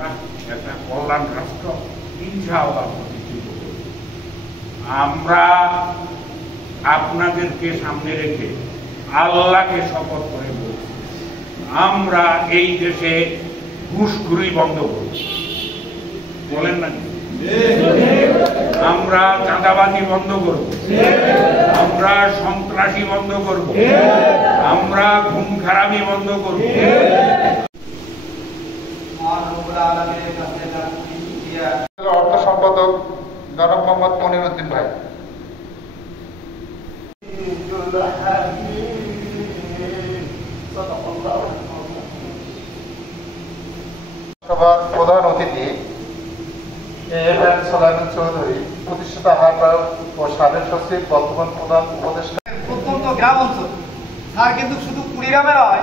আমরা একটা কল্যাণ রাষ্ট্র ইনশাআল্লাহ প্রতিষ্ঠিত করব। আমরা আপনাদেরকে সামনে রেখে আল্লাহকে শপথ করে বলছি, আমরা এই দেশে ঘুষখুরি বন্ধ করব। বলেন না? আমরা চাঁদাবাজি বন্ধ করব, আমরা সন্ত্রাসী বন্ধ করব, আমরা খুন খারাপি বন্ধ করব। অর্থ সম্পাদক জনাব মোহাম্মদ মনিরুদ্দিন ভাই। সভার প্রধান অতিথি সোলাইমান চৌধুরী, প্রতিষ্ঠাতা আহ্বায়ক ও সাবেক সচিব, বর্তমান প্রধান উপদেষ্টা। প্রত্যন্ত গ্রাম অঞ্চল আর কিন্তু শুধু কুড়িগ্রামে নয়,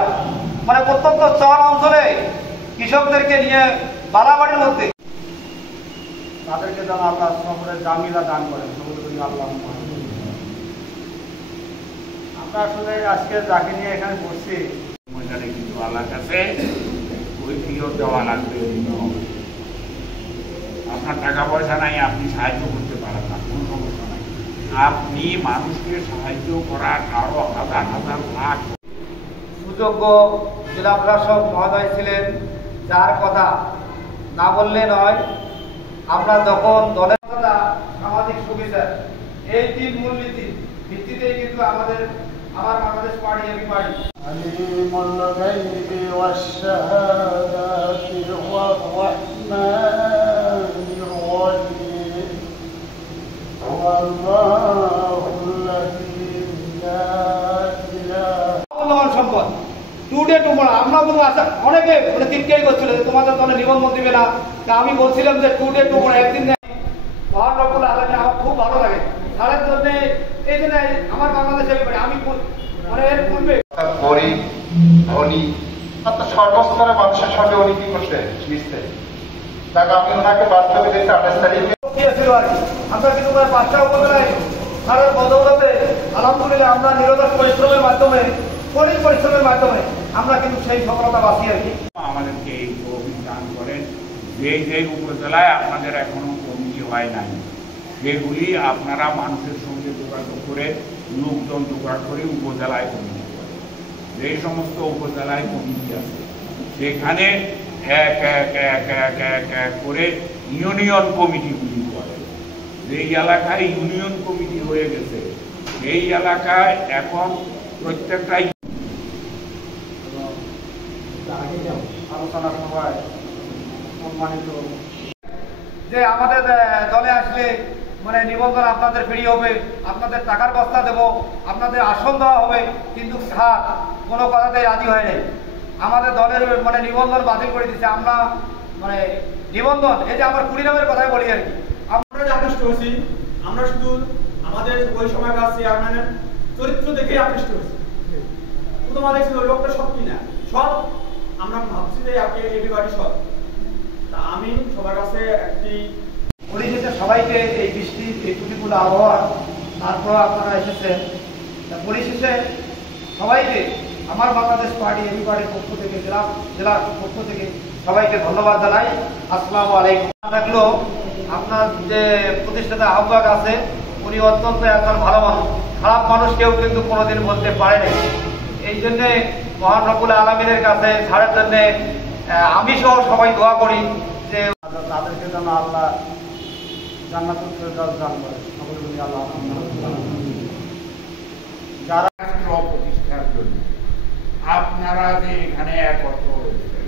মানে প্রত্যন্ত চর অঞ্চলে কৃষকদেরকে নিয়ে বালাবাড়ির মধ্যে তাদেরকে যেন আল্লাহ সবরের জামিলা দান করেন। আল্লাহ আমরা আসলে আজকে যাকে নিয়ে এখানে বসছি ময়দানে কিন্তু আল্লাহর কাছে কৈফিয়ত দেওয়া লাগবে। আপনার টাকা পয়সা নাই, আপনি সাহায্য করতে পারেন না, কোনো সমস্যা নাই। আপনি মানুষকে সাহায্য করার আরো হাজার হাজার লাখ সুযোগ্য জেলা প্রশাসক মহোদয় ছিলেন, যার কথা না বললে নয়। আমরা যখন দলের কথা, সামাজিক সুবিধা, এই তিন মূলনীতির ভিত্তিতেই কিন্তু আমার বাংলাদেশ পার্টি এবি পার্টি আলিমুল গায়বি ওয়াশ শাহাদাতি ওয়ার রাহমানির রাহিম আল্লাহুল্লাযী লা ইলাহা সম্পদ টুডে টুমোরো। আমরা বলবো আচ্ছা, অনেকে মানে চিন্তাই করছিল যে তোমাদের দলে নিবন্ধন দিবে না। আমি বলছিলাম যে টুডে টুমোরো একদিন মহান রব্বুল আলামিন আমার খুব ভালো লাগে তাদের জন্য। এই জন্য আমার বাংলাদেশে আমি মানে এর পূর্বে গরিব ধনী অর্থাৎ সর্বস্তরের মানুষের সঙ্গে উনি কি করতেন, মিশতেন। তাকে আমি ওনাকে বাস্তবে দেখতে 28 তারিখে ছিল আর কি। আমরা কিন্তু পাঁচটা উপজেলায় সারের বদৌলতে আলহামদুলিল্লাহ আমরা নিরলস পরিশ্রমের মাধ্যমে, কঠিন পরিশ্রমের মাধ্যমে আমরা কিন্তু সেই সফলতা পাচ্ছি আর কি। আমাদেরকে এই অভিযান করেন যে যে উপজেলায় আপনাদের এখনো কমিটি হয় নাই, সেগুলি আপনারা মানুষের সঙ্গে যোগাযোগ করে, লোকজন জোগাড় করে উপজেলায় কমিটি করেন। যে সমস্ত উপজেলায় কমিটি আছে সেখানে এক এক এক এক এক এক করে ইউনিয়ন কমিটিগুলি করেন। যেই এলাকায় ইউনিয়ন কমিটি হয়ে গেছে সেই এলাকায় এখন প্রত্যেকটা আলোচনা সভায় সম্মানিত যে আমাদের দলে আসলে মানে নিবন্ধন আপনাদের ফ্রি হবে, আপনাদের টাকার বস্তা দেবো, আপনাদের আসন দেওয়া হবে, কিন্তু স্যার কোনো কথাতেই রাজি হয় নাই। আমাদের দলের মানে নিবন্ধন বাতিল করে দিচ্ছে। আমরা মানে নিবন্ধন, এই যে আমার কুড়িগ্রামের কথাই বলি আর কি, আমরা আকৃষ্ট হয়েছি। আমরা শুধু আমাদের ওই সময়কার চেয়ারম্যানের চরিত্র দেখেই আকৃষ্ট হয়েছি। শুধু আমাদের ছিল লোকটা সৎ কিনা, সৎ আমরা ভাবছি যে আপনি এবিবাড়ি সৎ। তা আমি সবার কাছে একটি পরিশেষে সবাইকে এই বৃষ্টির এই প্রতিকূল আবহাওয়া তারপর আপনারা এসেছেন, পরিশেষে সবাইকে আমার বাংলাদেশ পার্টি এবি পার্টির পক্ষ থেকে, জেলার পক্ষ থেকে সবাইকে ধন্যবাদ জানাই। আসসালামু আলাইকুম। থাকলো আপনার যে প্রতিষ্ঠাতা আহ্বায়ক আছে, উনি অত্যন্ত একজন ভালো মানুষ, খারাপ মানুষ কেউ কিন্তু কোনোদিন বলতে পারে নাই। এই জন্যে মহান রব্বুল আলামিনের কাছে ছাড়ের জন্যে আমি সহ সবাই দোয়া করি যে তাদেরকে যেন আল্লাহ জান্নাতুল ফেরদাউস দান করেন। যারা রাষ্ট্র প্রতিষ্ঠার জন্য আপনারা যে এখানে একত্র হয়েছেন,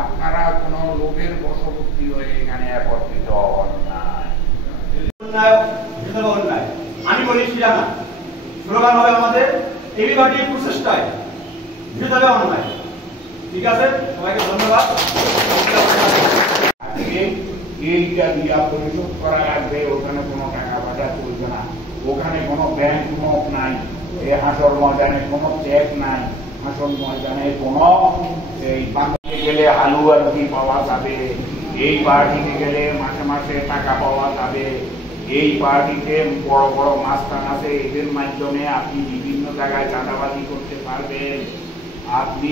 আপনারা কোন লোভের বশবর্তী হয়ে এখানে একত্রিত হন নাই। আমি বলি সেটা না, স্লোগান হবে আমাদের এবি পার্টির প্রচেষ্টায় বিরোধী অন্যায়। ঠিক আছে, সবাইকে ধন্যবাদ। এইটা দিয়া পরিশোধ করা লাগবে, ওখানে কোনো টাকা পয়সা চলবে না, ওখানে কোনো ব্যাংক নোট নাই, এই হাসর ময়দানে কোনো চেক নাই, হাসর ময়দানে কোনো এই পার্টিতে গেলে আলু আর কি পাওয়া যাবে, এই পার্টিতে গেলে মাসে মাসে টাকা পাওয়া যাবে, এই পার্টিতে বড় বড় মাস্তান আছে, এদের মাধ্যমে আপনি বিভিন্ন জায়গায় চাঁদাবাজি করতে পারবেন। আপনি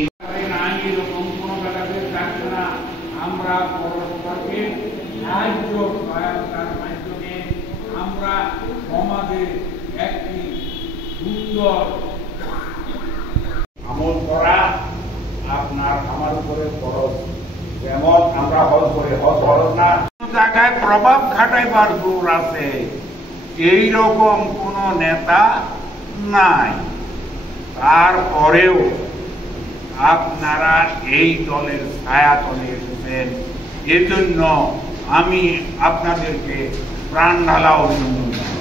নাই এরকম কোনো ব্যাপারে থাকবে না। আমরা পরস্পরকে সাহায্য সহায়তার মাধ্যমে আমরা সমাজে একটি সুন্দর আমল করা আপনার আমার উপরে ফরজ। যেমন আমরা হজ করে হজ ফরজ না, জায়গায় প্রভাব খাটাইবার জোর আছে, এইরকম কোন নেতা নাই। তারপরেও আপনারা এই দলের ছায়াতলে এসেছেন, এজন্য আমি আপনাদেরকে প্রাণ ঢালা অভিনন্দন জানাই।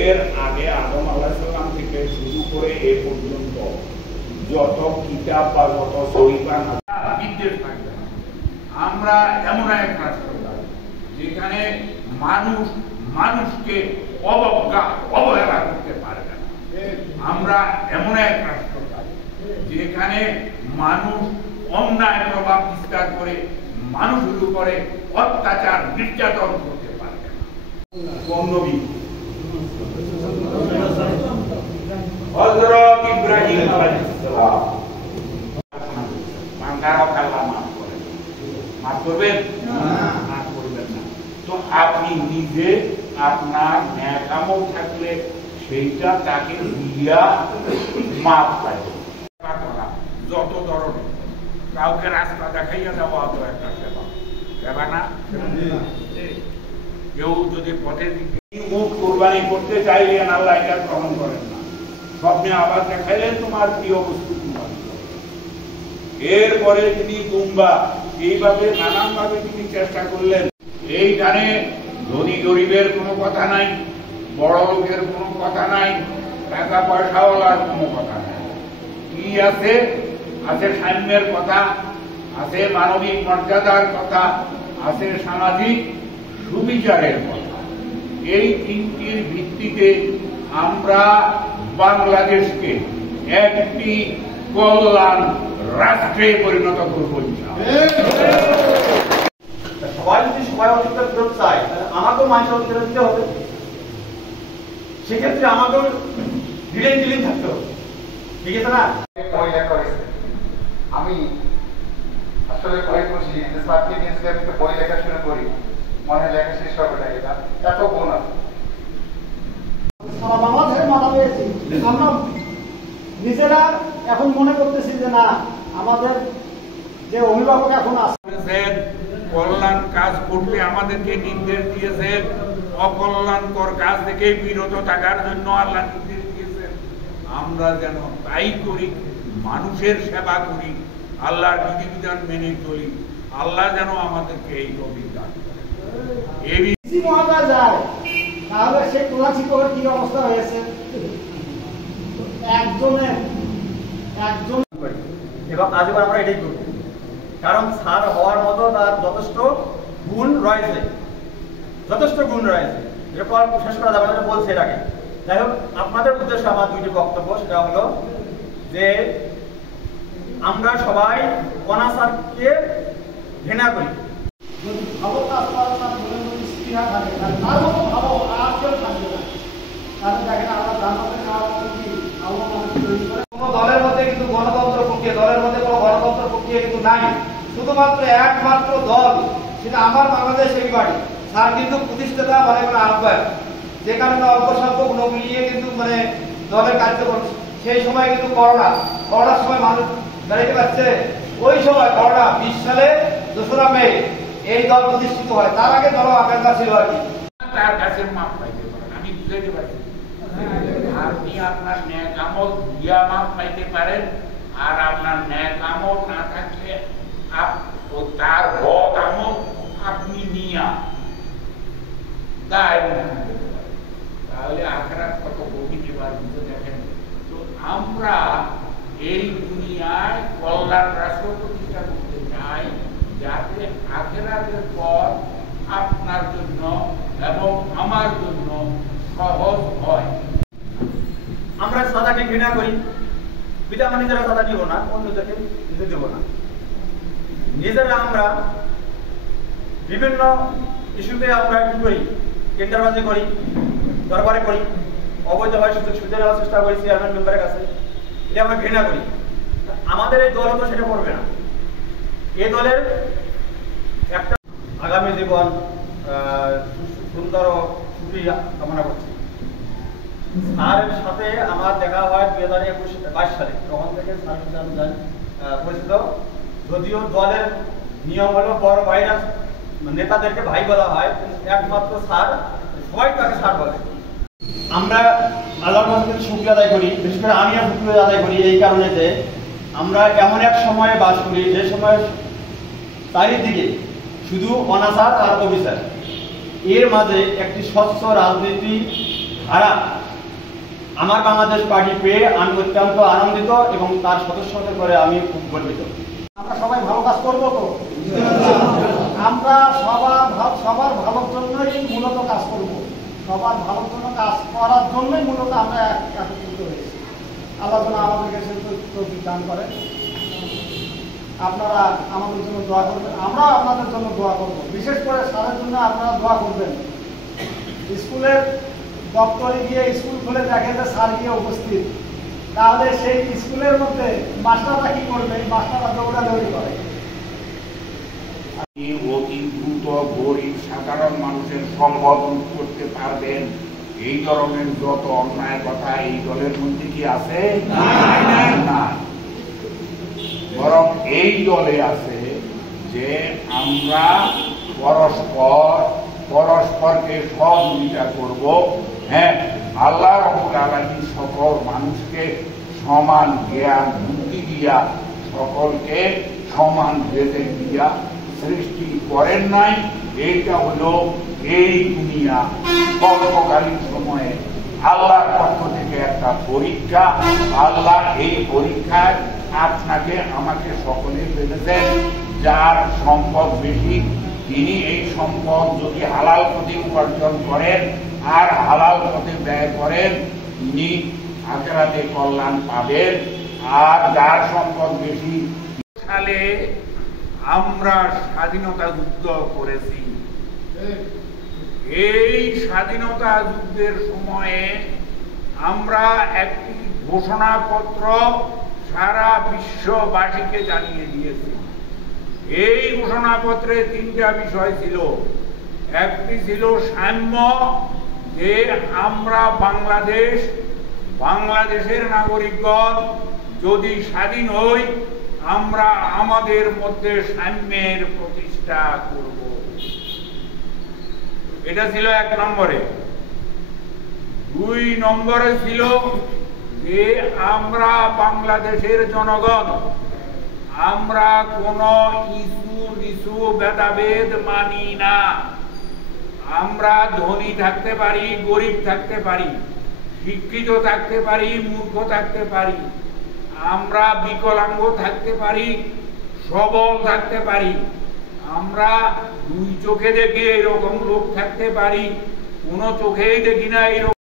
এর আগে আদম আলাইহিস সালাম থেকে শুরু করে এ পর্যন্ত যত কিতাব বা যত সহিফা বিদ্বেষ থাকবে না। আমরা এমন এক রাষ্ট্র যেখানে মানুষ মানুষকে অবহেলা করতে পারবে না। আমরা এমন এক রাষ্ট্র যেখানে মানুষ অন্যায় প্রভাব বিস্তার করে মানুষের উপরে অত্যাচার নির্যাতন করতে পারবে না। নবী হযরত ইব্রাহিম আলাইহিস সালাম বান্দারা আল্লাহ মাফ করেন, মাফ করবেন না, করবেন না। তো আপনি নিজে আপনার নেক আমল থাকলে সেইটা তাকে দিয়া মাফ পাইবেন। যত ধরনের কাউকে রাস্তা দেখাইয়া দেওয়া তো একটা সেবা, সেবা না? কেউ যদি পথে মুখ কোরবানি করতে চাইলেন, আল্লাহ এটা গ্রহণ করেন না। স্বপ্নে আবার দেখাইলেন তোমার প্রিয় বস্তু কুরবানি। এরপরে তিনি দুম্বা, এইভাবে নানান ভাবে তিনি চেষ্টা করলেন। এইখানে ধনী গরিবের কোনো কথা নাই, বড় লোকের কোনো কথা নাই, টাকা পয়সাওয়ালার কোনো কথা নাই। কি আছে? আছে সাম্যের কথা, আছে মানবিক মর্যাদার কথা, আছে সামাজিক সুবিচারের কথা। এই তিনটির ভিত্তিতে আমরা বাংলাদেশকে একটি কল্যাণ রাষ্ট্রে পরিণত করব। সবাই যদি সবাই অধিকার ফেরত চায়, আমাকেও মানুষের অধিকার দিতে হবে। সেক্ষেত্রে আমাকেও ডিলিং থাকতে হবে, ঠিক আছে না? বই লেখা হয়েছে, আমি আসলে খুবই খুশি যে স্যারকে নিয়ে যদি আমি বই লেখা শুরু করি, মনে লেখা শেষ হবে না। এটা এত গুণ আছে। বাংলাদেশের মাথা পেয়েছি, আমরা নিজেরা এখন মনে করতেছি যে না, আমাদের যে অভিভাবক এখন আছে কল্যাণ কাজ করতে আমাদেরকে নির্দেশ দিয়েছেন, অকল্যাণকর কাজ থেকে বিরত থাকার জন্য আল্লাহ নির্দেশ দিয়েছেন। আমরা যেন তাই করি, মানুষের সেবা করি, আল্লাহর বিধিবিধান মেনে চলি। আল্লাহ যেন আমাদেরকে এই অভিজ্ঞতা যায়, তাহলে সে ক্লাসিক কি অবস্থা হয়েছে। একজন এবং আজীবন আমরা এটাই করব, কারণ স্যার হওয়ার মতো তার যথেষ্ট গুণ রয়েছে, এরপর শেষ করা যাবে না, বলছে এর আগে। যাই হোক, আপনাদের উদ্দেশ্যে আমার দুইটি বক্তব্য। সেটা হলো যে আমরা সবাই কণা স্যারকে ঘৃণা করি। দলের মধ্যে কিন্তু গণতন্ত্র প্রক্রিয়া, দলের মধ্যে কোনো গণতন্ত্র প্রক্রিয়া কিন্তু নাই। শুধুমাত্র একমাত্র দল, সেটা আমার বাংলাদেশ এভিবাডি। স্যার কিন্তু প্রতিষ্ঠাতা মানে কোনো আহ্বায়ক, যে কারণে অল্প সংখ্যক লোক নিয়ে কিন্তু মানে দলের কার্যক্রম। সেই সময় কিন্তু করোনার সময় মানুষ দাঁড়িয়ে পাচ্ছে। ওই সময় করোনা 20 সালে 2রা মে এই দল প্রতিষ্ঠিত হয়। তার আগে দল আকাঙ্ক্ষা ছিল আর কি। তার কাছে মাপ পাইতে পারেন, আমি বুঝাইতে পারছি। আপনি আপনার ন্যাক আমল দিয়া মাপ পাইতে পারেন, আর আপনার ন্যাক আমল না থাকলে তার বদ আমল আপনি নিয়া দায় নিতে পারেন। তাহলে আখেরাত কত গভীর এবার বুঝে দেখেন। তো আমরা এই দুনিয়ায় কল্যাণ রাষ্ট্র প্রতিষ্ঠা করতে চাই, যাতে আখেরাতের পর আপনার জন্য এবং আমার জন্য সহজ হয়। আমরা সাদাকে ঘৃণা করি, বিধা আমরা নিজেরা সাদা নিব না, অন্যদেরকে নিতে দেব না। নিজেরা আমরা বিভিন্ন ইস্যুতে আমরা কি করি, টেন্ডারবাজি করি, দরবারে করি, অবৈধভাবে সুযোগ সুবিধা নেওয়ার চেষ্টা করি চেয়ারম্যান মেম্বারের কাছে। এটা আমরা ঘৃণা করি। আমাদের এই দল তো সেটা করবে না। এই দলের একটা আগামী জীবন সুন্দর ও সুখী কামনা করছি। স্যারের সাথে আমার দেখা হয় 2022 সালে, তখন থেকে স্যারের সাথে আমি পরিচিত। যদিও দলের নিয়ম হলো বড় ভাইরা নেতাদেরকে ভাই বলা হয়, একমাত্র স্যার সবাই তাকে স্যার বলে। আমরা আল্লাহর কাছে শুকরিয়া আদায় করি, বিশেষ করে আমিও শুকরিয়া আদায় করি এই কারণে যে আমরা এমন এক সময়ে বাস করি যে সময় চারিদিকে শুধু অনাচার আর অবিচার, এর মাঝে একটি স্বচ্ছ রাজনীতি ধারা আমার বাংলাদেশ পার্টি পেয়ে আমি অত্যন্ত আনন্দিত এবং তার সদস্য হতে করে আমি খুব গর্বিত। আমরা সবাই ভালো কাজ করবো তো, আমরা সবার ভালোর জন্যই মূলত কাজ করব, সবার ভালোর জন্য কাজ করার জন্যই মূলত আমরা একত্রিত হয়েছি। আল্লাহ যেন আমাদেরকে সে তৌফিক দান করে। আপনারা আমাদের জন্য দোয়া করবেন, আমরাও আপনাদের জন্য দোয়া করব। বিশেষ করে স্যারের জন্য আপনারা দোয়া করবেন। স্কুলের দপ্তরে গিয়ে স্কুল খুলে দেখে যে স্যার গিয়ে উপস্থিত, তাহলে সেই স্কুলের মধ্যে মাস্টাররা কি করবে? মাস্টাররা দৌড়াদৌড়ি করে। অতি দ্রুত গরিব সাধারণ মানুষের সম্পদ লুট করতে পারবেন, এই ধরনের যত অন্যায় কথা এই দলের মধ্যে কি আছে? না, বরং এই দলে আছে যে আমরা পরস্পরকে সহযোগিতা করব। হ্যাঁ, আল্লাহ রাব্বুল আলামিন সকল মানুষকে সমান জ্ঞান বুদ্ধি দিয়া, সকলকে সমান বেঁধে দিয়া সৃষ্টি করেন নাই। এইটা হলো এই দুনিয়া অল্পকালীন সময়ে আল্লাহর পক্ষ থেকে একটা পরীক্ষা। আল্লাহ এই পরীক্ষায় আপনাকে আমাকে সকলে বেঁধেছেন। যার সম্পদ বেশি তিনি এই সম্পদ যদি হালাল পথে উপার্জন করেন আর হালাল পথে ব্যয় করেন, তিনি আখিরাতে কল্যাণ পাবেন। আর যার সম্পদ বেশি, সালে আমরা স্বাধীনতা যুদ্ধ করেছি। এই স্বাধীনতা যুদ্ধের সময়ে আমরা একটি ঘোষণাপত্র সারা বিশ্ববাসীকে জানিয়ে দিয়েছি। এই ঘোষণাপত্রে 3টা বিষয় ছিল। একটি ছিল সাম্য, যে আমরা বাংলাদেশের নাগরিকগণ যদি স্বাধীন হই আমরা আমাদের মধ্যে সাম্যের প্রতিষ্ঠা করব। এটা ছিল 1 নম্বরে। 2 নম্বরে ছিল যে আমরা বাংলাদেশের জনগণ আমরা কোন ইস্যু নিচু ভেদাভেদ মানি না। আমরা ধনী থাকতে পারি, গরিব থাকতে পারি, শিক্ষিত থাকতে পারি, মূর্খ থাকতে পারি, আমরা বিকলাঙ্গ থাকতে পারি, সবল থাকতে পারি, আমরা 2 চোখে দেখি এরকম লোক থাকতে পারি, কোনো চোখেই দেখি না এরকম